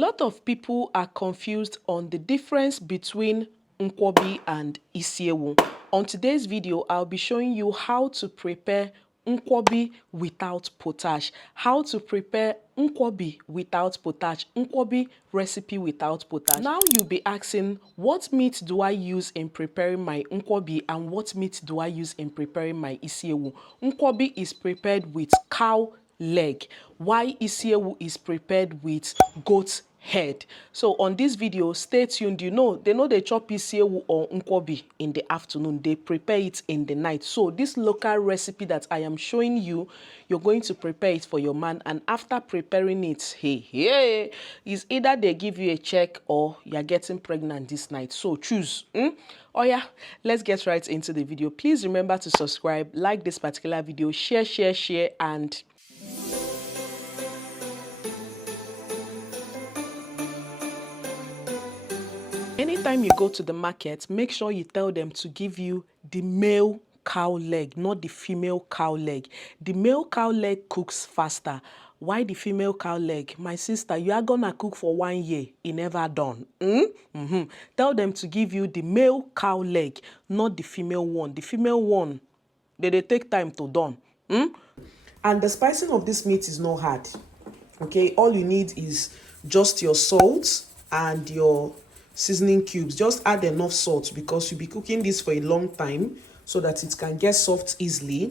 A lot of people are confused on the difference between Nkwobi and isiewu. On today's video, I'll be showing you how to prepare Nkwobi without potash. How to prepare Nkwobi without potash. Nkwobi recipe without potash. Now you'll be asking, what meat do I use in preparing my Nkwobi and what meat do I use in preparing my isiewu? Nkwobi is prepared with cow leg, while isiewu is prepared with goat head. So on this video, stay tuned. They know they chop isiewu or Nkwobi in the afternoon. They prepare it in the night. So this local recipe that I am showing you, you're going to prepare it for your man, and after preparing it, hey, is either they give you a check or you're getting pregnant this night. So choose. Oh yeah, let's get right into the video. Please remember to subscribe, like this particular video, share, and anytime you go to the market, make sure you tell them to give you the male cow leg, not the female cow leg. The male cow leg cooks faster. Why the female cow leg? My sister, you are gonna cook for 1 year, it never done. Tell them to give you the male cow leg, not the female one. The female one, they take time to done. And the spicing of this meat is not hard. Okay, all you need is just your salt and your seasoning cubes. Just add enough salt because you'll be cooking this for a long time so that it can get soft easily.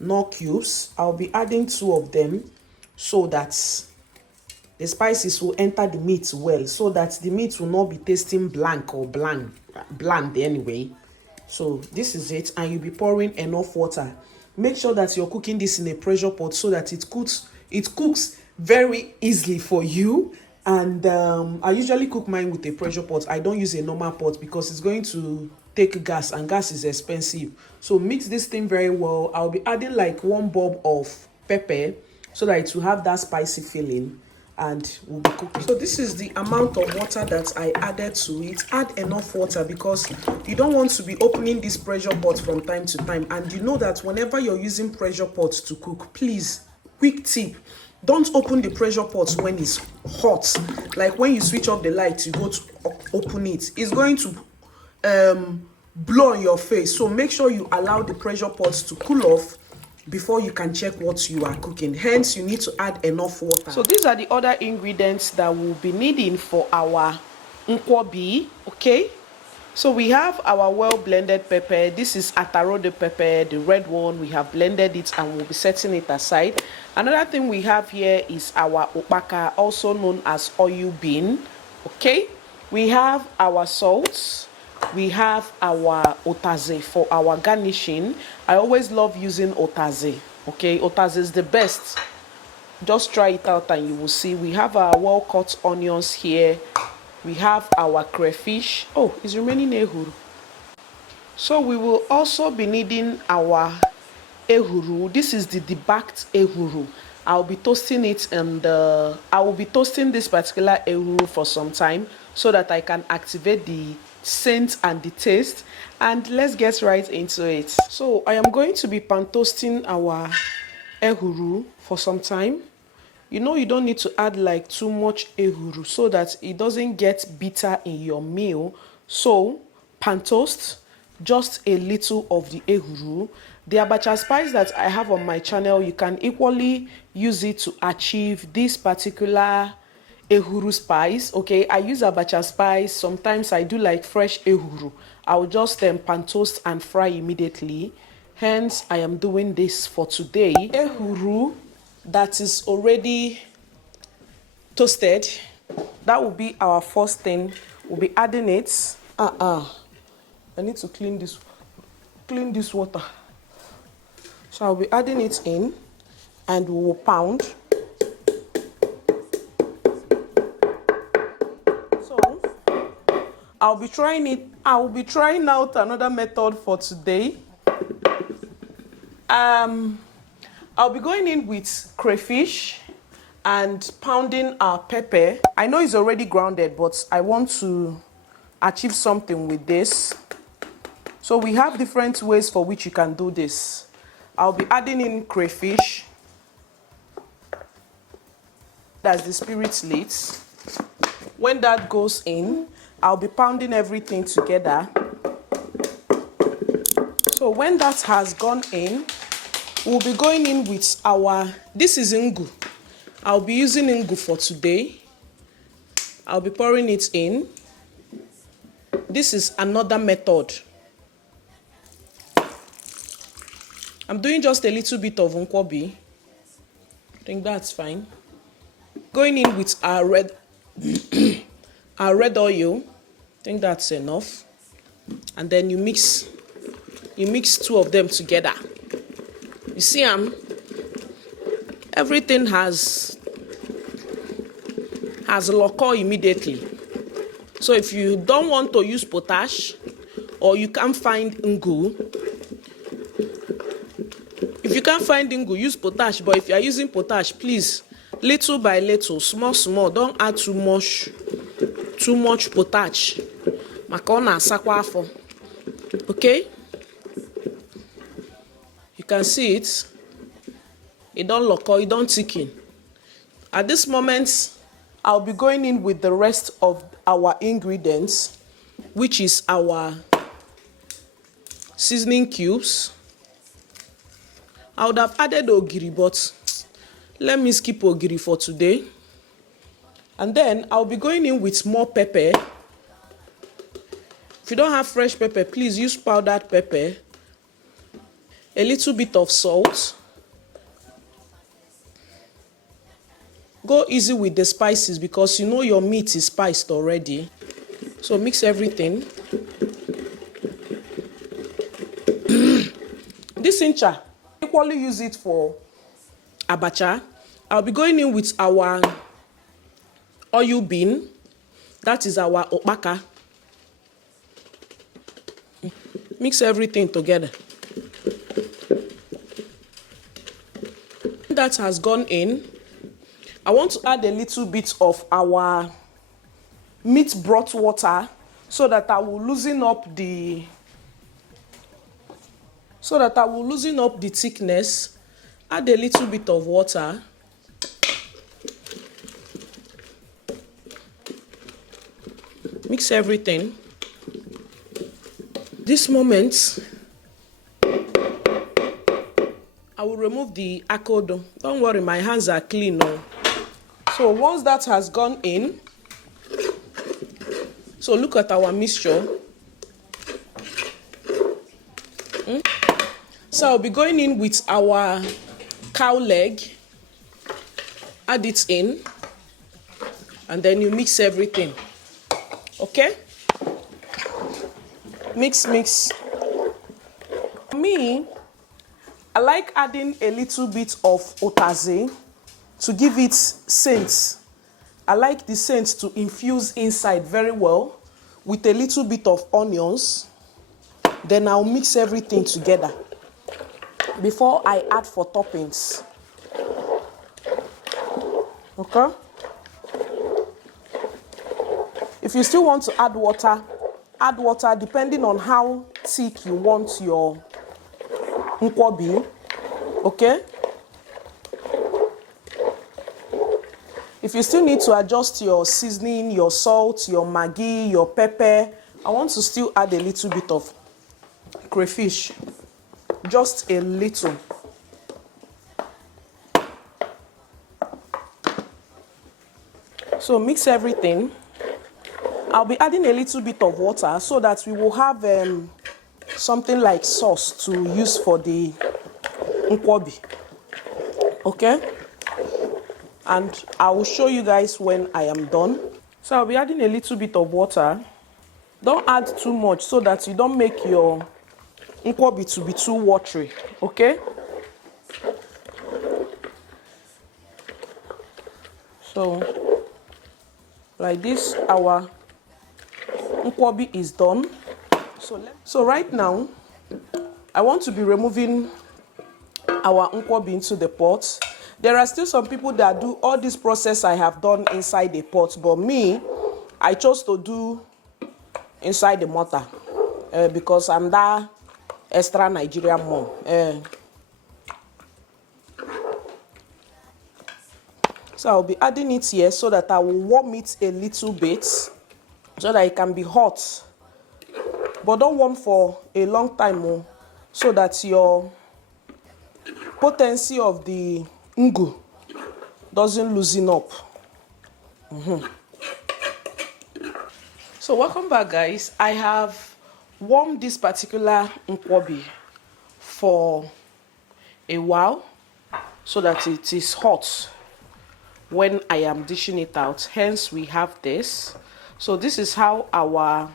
No cubes. I'll be adding 2 of them so that the spices will enter the meat well, so that the meat will not be tasting blank or bland anyway. So this is it, and you'll be pouring enough water. Make sure that you're cooking this in a pressure pot so that it cooks very easily for you. And I usually cook mine with a pressure pot. I don't use a normal pot because it's going to take gas, and gas is expensive. So mix this thing very well. I'll be adding like 1 bulb of pepper so that it will have that spicy feeling, and we'll be cooking. So this is the amount of water that I added to it. Add enough water because you don't want to be opening this pressure pot from time to time. And you know that whenever you're using pressure pots to cook, please, quick tip, don't open the pressure pot when it's hot. Like when you switch off the light, you go to open it, it's going to blow on your face. So make sure you allow the pressure pots to cool off before you can check what you are cooking. Hence, you need to add enough water. So these are the other ingredients that we'll be needing for our Nkwobi. Okay, so we have our well blended pepper. This is atarode pepper, the red one. We have blended it and we'll be setting it aside. Another thing we have here is our opaka, also known as oil bean. Okay, we have our salts. We have our otaze for our garnishing. I always love using otaze. Okay, otaze is the best. Just try it out and you will see. We have our well cut onions here. We have our crayfish. Oh, it's remaining ehuru. So we will also be needing our ehuru. This is the debacked ehuru. I'll be toasting it, and I will be toasting this particular ehuru for some time so that I can activate the scent and the taste. And let's get right into it. So I am going to be pan toasting our ehuru for some time. You know, you don't need to add like too much ehuru so that it doesn't get bitter in your meal. So pan toast just a little of the ehuru. The abacha spice that I have on my channel, you can equally use it to achieve this particular ehuru spice. Okay, I use abacha spice. Sometimes I do like fresh ehuru. I'll just pan toast and fry immediately. Hence, I am doing this for today. Ehuru that is already toasted, that will be our first thing. We'll be adding it. I need to clean this water. So I'll be adding it in and we will pound. So I'll be trying out another method for today. I'll be going in with crayfish and pounding our pepper. I know it's already grounded, but I want to achieve something with this. So we have different ways for which you can do this. I'll be adding in crayfish. That's the spirit leads. When that goes in, I'll be pounding everything together. So when that has gone in, we'll be going in with this is enugu. I'll be using enugu for today. I'll be pouring it in. This is another method. I'm doing just a little bit of nkwobi. I think that's fine. Going in with our red oil. I think that's enough. And then you mix two of them together. You see, everything has loco immediately. So if you don't want to use potash, or you can't find enugu, use potash. But if you are using potash, please, little by little, small, don't add too much potash. Makona sakwa afo. Okay? You can see it. It don't loco, it don't thicken. At this moment, I'll be going in with the rest of our ingredients, which is our seasoning cubes. I would have added ogiri, but let me skip ogiri for today. And then I'll be going in with more pepper. If you don't have fresh pepper, please use powdered pepper. A little bit of salt. Go easy with the spices because you know your meat is spiced already. So mix everything. This incha, equally use it for abacha. I'll be going in with our oil bean. That is our okpaka. Mix everything together. That has gone in. I want to add a little bit of our meat broth water so that I will loosen up the thickness. Add a little bit of water. Mix everything. This moment, I will remove the akodo. Don't worry, my hands are clean now. So once that has gone in, so look at our mixture. So I'll be going in with our cow leg. Add it in, and then you mix everything. Okay? Mix. For me, I like adding a little bit of otaze to give it scent. I like the scent to infuse inside very well with a little bit of onions. Then I'll mix everything together before I add for toppings. Okay? If you still want to add water depending on how thick you want your nkwobi. Okay? If you still need to adjust your seasoning, your salt, your maggi, your pepper, I want to still add a little bit of crayfish. Just a little. So mix everything. I'll be adding a little bit of water so that we will have something like sauce to use for the nkwobi. Okay? And I will show you guys when I am done. So I'll be adding a little bit of water. Don't add too much so that you don't make your nkwobi to be too watery. Okay? So, like this, our nkwobi is done. So right now, I want to be removing our nkwobi into the pot. There are still some people that do all this process I have done inside the pot, but me, I chose to do inside the mortar because I'm that extra Nigerian mom. So I'll be adding it here so that I will warm it a little bit so that it can be hot. But don't warm for a long time, so that your potency of the ugu doesn't loosen up. So welcome back, guys. I have warmed this particular nkwobi for a while so that it is hot when I am dishing it out. Hence we have this. So this is how our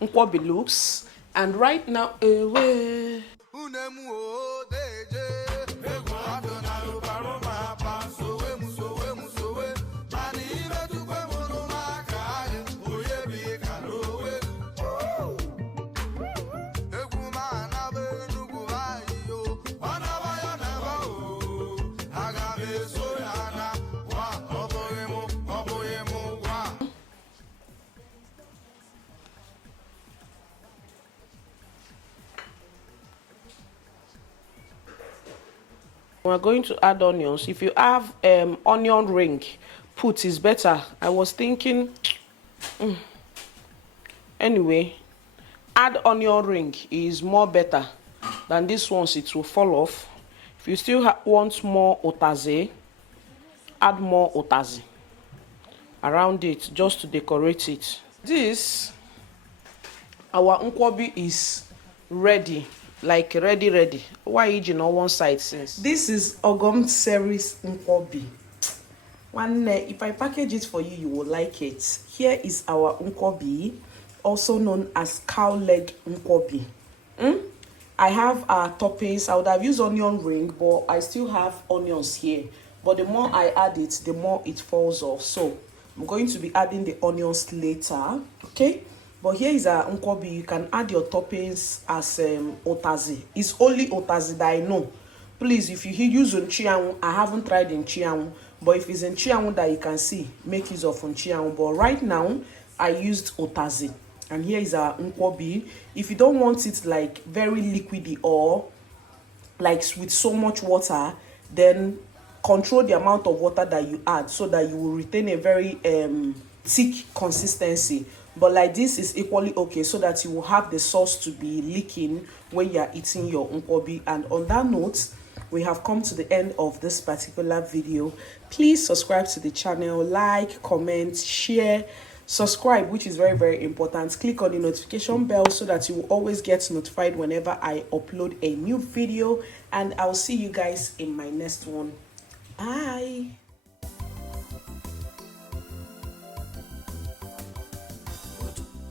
nkwobi looks, and right now we're going to add onions. If you have onion ring, put is better. I was thinking, anyway, add onion ring is more better than this ones. It will fall off. If you still want more otaze, add more otaze around it just to decorate it. This, our nkwobi is ready. Like ready. Why is on one side since? This is OGOM'S series nkwobi. One, if I package it for you, you will like it. Here is our nkwobi, also known as Cowleg nkwobi. I have toppings. I would have used onion ring, but I still have onions here. But the more I add it, the more it falls off. So I'm going to be adding the onions later. Okay. But here is our nkwobi. You can add your toppings as otaze. It's only otaze that I know. Please, if you use nchianwu, I haven't tried nchianwu. But if it's nchianwu that you can see, make use of nchianwu. But right now, I used otaze. And here is our nkwobi. If you don't want it like very liquidy or like with so much water, then control the amount of water that you add so that you will retain a very thick consistency. But like this is equally okay, so that you will have the sauce to be leaking when you are eating your nkwobi. And on that note, we have come to the end of this particular video. Please subscribe to the channel, like, comment, share, subscribe, which is very, very important. Click on the notification bell so that you will always get notified whenever I upload a new video. And I'll see you guys in my next one. Bye.